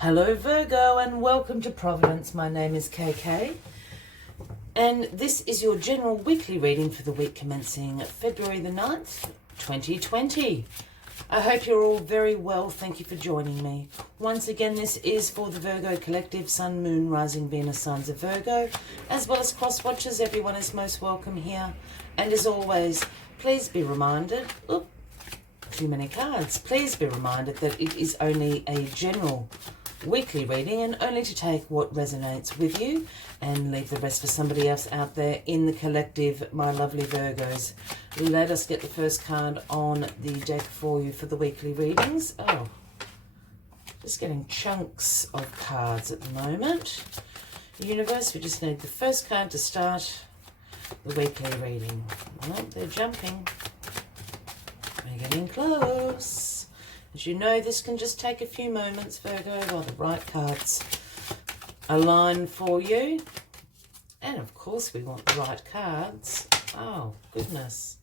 Hello Virgo and welcome to Providence. My name is KK and this is your general weekly reading for the week commencing February the 9th, 2020. I hope you're all very well. Thank you for joining me. Once again, this is for the Virgo Collective, Sun, Moon, Rising, Venus, signs of Virgo, as well as cross-watchers. Everyone is most welcome here. And as always, please be reminded, too many cards. Please be reminded that it is only a general weekly reading and only to take what resonates with you and leave the rest for somebody else out there in the collective, my lovely Virgos. Let us get the first card on the deck for you for the weekly readings. Oh, just getting chunks of cards at the moment. Universe, we just need the first card to start the weekly reading. Oh, they're jumping. We're getting close. As you know, this can just take a few moments, Virgo, while the right cards align for you. And of course we want the right cards. Oh, goodness.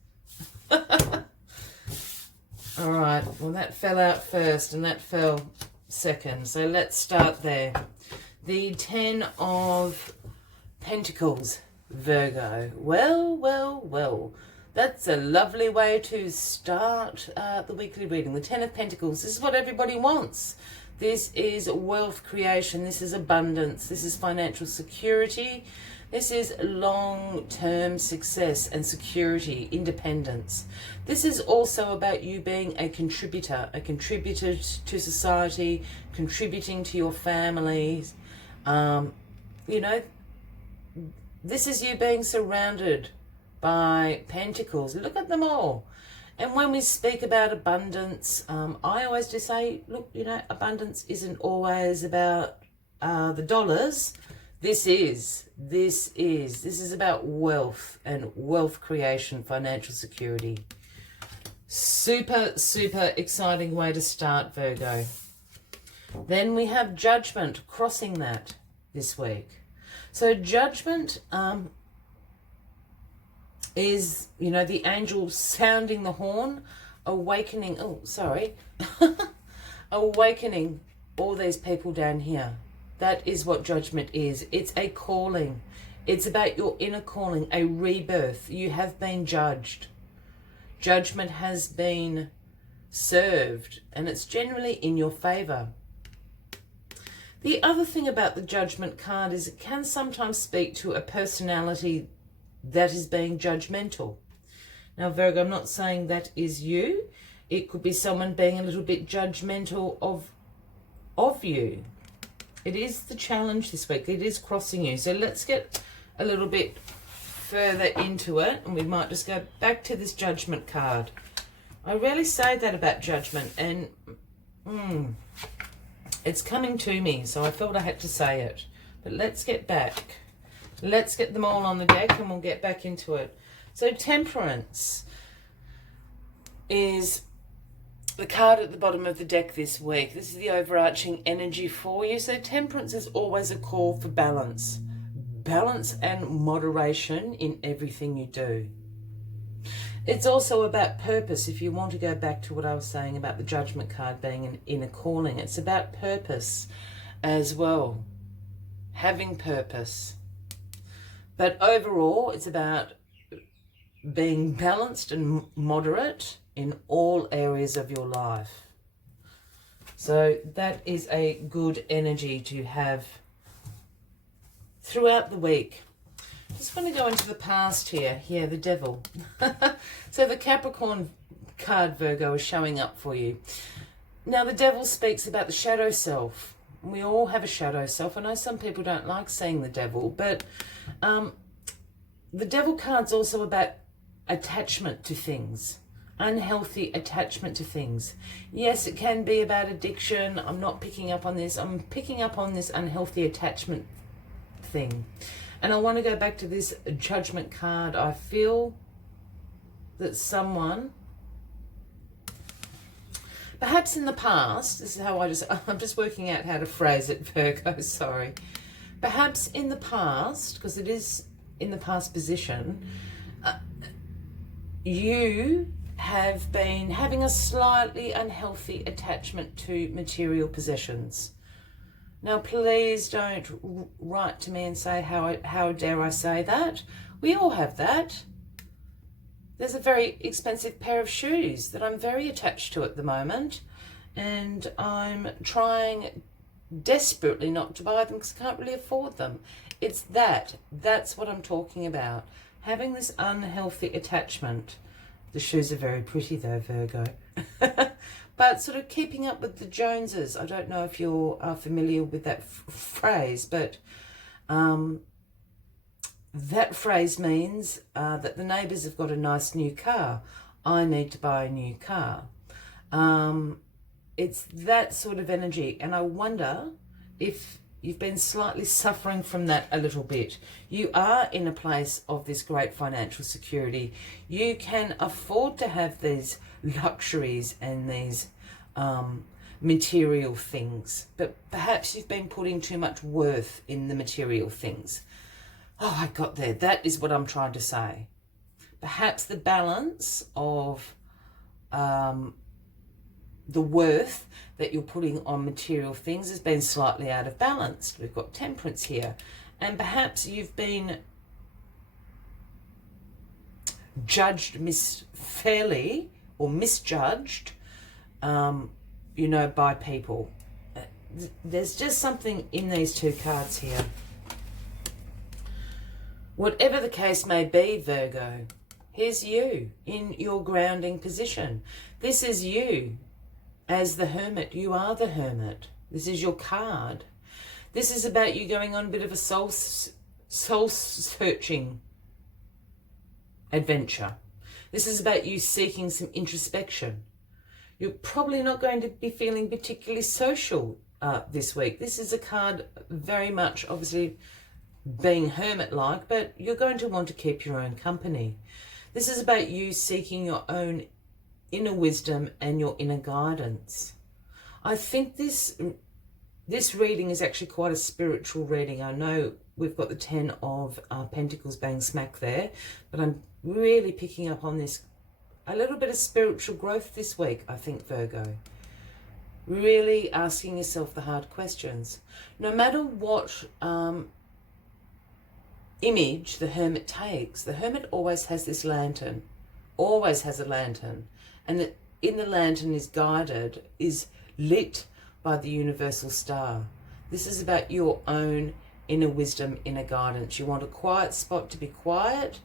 All right, well that fell out first and that fell second. So let's start there. The 10 of Pentacles, Virgo. Well. That's a lovely way to start the weekly reading. The 10 of Pentacles. This is what everybody wants. This is wealth creation. This is abundance. This is financial security. This is long-term success and security, independence. This is also about you being a contributor to society, contributing to your families. You know, this is you being surrounded by Pentacles. Look at them all. And when we speak about abundance, I always just say, look, you know, abundance isn't always about the dollars. This is about wealth and wealth creation, financial security. Super exciting way to start, Virgo. Then we have Judgment crossing that this week. So Judgment is, you know, the angel sounding the horn, awakening, awakening all these people down here. That is what Judgment is. It's a calling. It's about your inner calling, a rebirth. You have been judged. Judgment has been served, and it's generally in your favor. The other thing about the Judgment card is it can sometimes speak to a personality that is being judgmental. Now, Virgo, I'm not saying that is you. It could be someone being a little bit judgmental of you. It is the challenge this week. It is crossing you. So let's get a little bit further into it, and we might just go back to this Judgment card. I rarely say that about Judgment, and it's coming to me, so I felt I had to say it. But let's get back. Let's get them all on the deck and we'll get back into it. So Temperance is the card at the bottom of the deck this week. This is the overarching energy for you. So Temperance is always a call for balance. Balance and moderation in everything you do. It's also about purpose. If you want to go back to what I was saying about the Judgment card being an inner calling, it's about purpose as well. Having purpose. But overall, it's about being balanced and moderate in all areas of your life. So that is a good energy to have throughout the week. Just want to go into the past here. Yeah, the Devil. So the Capricorn card, Virgo, is showing up for you. Now, the Devil speaks about the shadow self. We all have a shadow self. I know some people don't like seeing the Devil, but the Devil card's also about attachment to things, unhealthy attachment to things. Yes, it can be about addiction. I'm not picking up on this. I'm picking up on this unhealthy attachment thing. And I want to go back to this Judgment card. I feel that someone, perhaps in the past, this is how I'm just working out how to phrase it, Virgo, sorry. Perhaps in the past, because it is in the past position, you have been having a slightly unhealthy attachment to material possessions. Now, please don't write to me and say, how dare I say that? We all have that. There's a very expensive pair of shoes that I'm very attached to at the moment, and I'm trying desperately not to buy them because I can't really afford them. It's that's what I'm talking about. Having this unhealthy attachment. The shoes are very pretty though, Virgo. But sort of keeping up with the Joneses. I don't know if you're familiar with that phrase, but that phrase means that the neighbours have got a nice new car. I need to buy a new car. It's that sort of energy, and I wonder if you've been slightly suffering from that a little bit. You are in a place of this great financial security. You can afford to have these luxuries and these material things, but perhaps you've been putting too much worth in the material things. Oh, I got there. That is what I'm trying to say. Perhaps the balance of the worth that you're putting on material things has been slightly out of balance. We've got temperance here. And perhaps you've been judged fairly or misjudged, you know, by people. There's just something in these two cards here. Whatever the case may be, Virgo, here's you in your grounding position. This is you as the Hermit. You are the Hermit. This is your card. This is about you going on a bit of a soul-searching adventure. This is about you seeking some introspection. You're probably not going to be feeling particularly social this week. This is a card very much, obviously, being hermit-like, but you're going to want to keep your own company. This is about you seeking your own inner wisdom and your inner guidance. I think this reading is actually quite a spiritual reading. I know we've got the 10 of Pentacles bang smack there, but I'm really picking up on this, a little bit of spiritual growth this week, I think, Virgo. Really asking yourself the hard questions. No matter what image the Hermit takes, the Hermit always has this lantern, always has a lantern, and in the lantern is guided, is lit by the universal star. This is about your own inner wisdom, inner guidance. You want a quiet spot to be quiet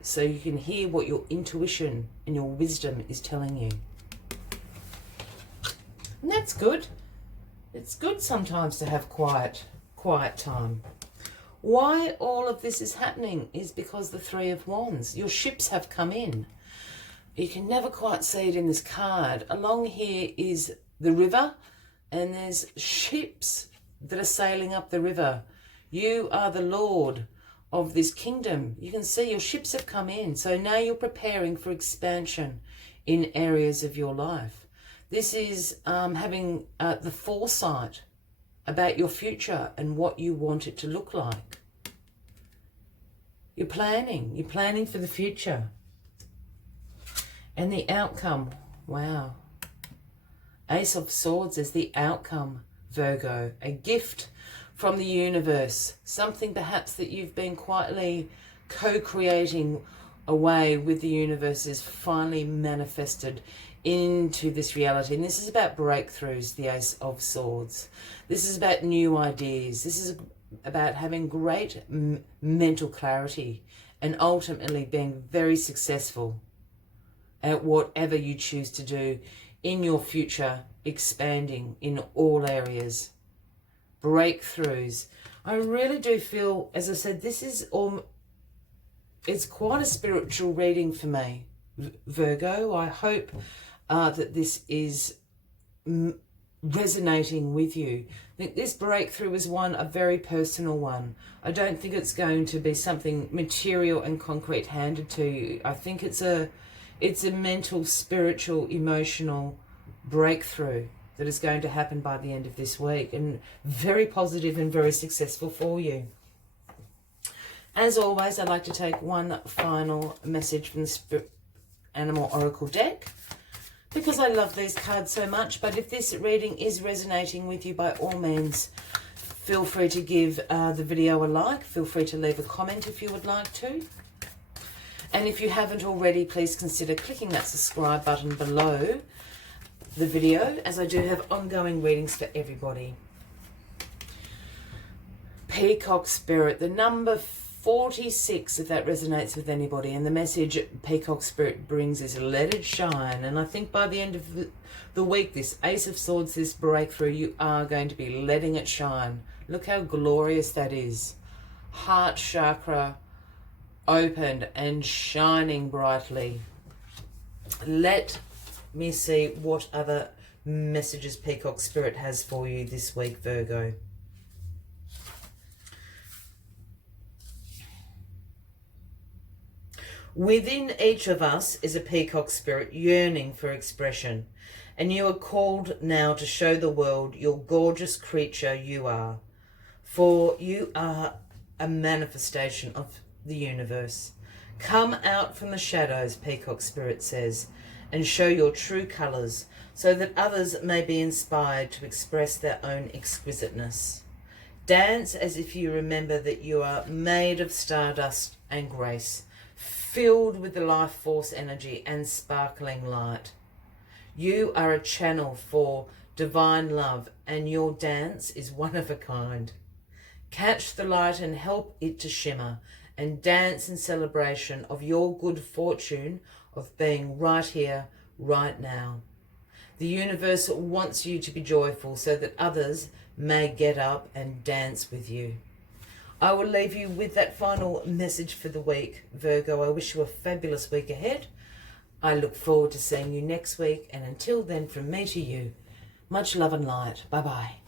so you can hear what your intuition and your wisdom is telling you. And that's good. It's good sometimes to have quiet time. Why all of this is happening is because the Three of Wands. Your ships have come in. You can never quite see it in this card. Along here is the river, and there's ships that are sailing up the river. You are the Lord of this kingdom. You can see your ships have come in. So now you're preparing for expansion in areas of your life. This is having the foresight about your future and what you want it to look like. You're planning for the future. And the outcome, wow. Ace of Swords is the outcome, Virgo. A gift from the universe. Something perhaps that you've been quietly co-creating away with the universe is finally manifested into this reality. And this is about breakthroughs, the Ace of Swords. This is about new ideas. This is about having great mental clarity and ultimately being very successful at whatever you choose to do in your future, expanding in all areas. Breakthroughs. I really do feel, as I said, this is it's quite a spiritual reading for me, Virgo. I hope that this is resonating with you. I think this breakthrough is a very personal one. I don't think it's going to be something material and concrete handed to you. I think it's a mental, spiritual, emotional breakthrough that is going to happen by the end of this week, and very positive and very successful for you. As always, I'd like to take one final message from the Spirit Animal Oracle deck. because I love these cards so much. But if this reading is resonating with you, by all means, feel free to give the video a like. Feel free to leave a comment if you would like to. And if you haven't already, please consider clicking that subscribe button below the video, as I do have ongoing readings for everybody. Peacock Spirit, the number 46, if that resonates with anybody. And the message Peacock Spirit brings is let it shine. And I think by the end of the week, this Ace of Swords, this breakthrough, you are going to be letting it shine. Look how glorious that is. Heart chakra opened and shining brightly. Let me see what other messages Peacock Spirit has for you this week, Virgo. Within each of us is a Peacock Spirit yearning for expression, and you are called now to show the world your gorgeous creature you are, for you are a manifestation of the universe. Come out from the shadows, Peacock Spirit says, and show your true colours, so that others may be inspired to express their own exquisiteness. Dance as if you remember that you are made of stardust and grace, filled with the life force energy and sparkling light. You are a channel for divine love, and your dance is one of a kind. Catch the light and help it to shimmer, and dance in celebration of your good fortune of being right here, right now. The universe wants you to be joyful so that others may get up and dance with you. I will leave you with that final message for the week, Virgo. I wish you a fabulous week ahead. I look forward to seeing you next week, and until then, from me to you, much love and light. Bye-bye.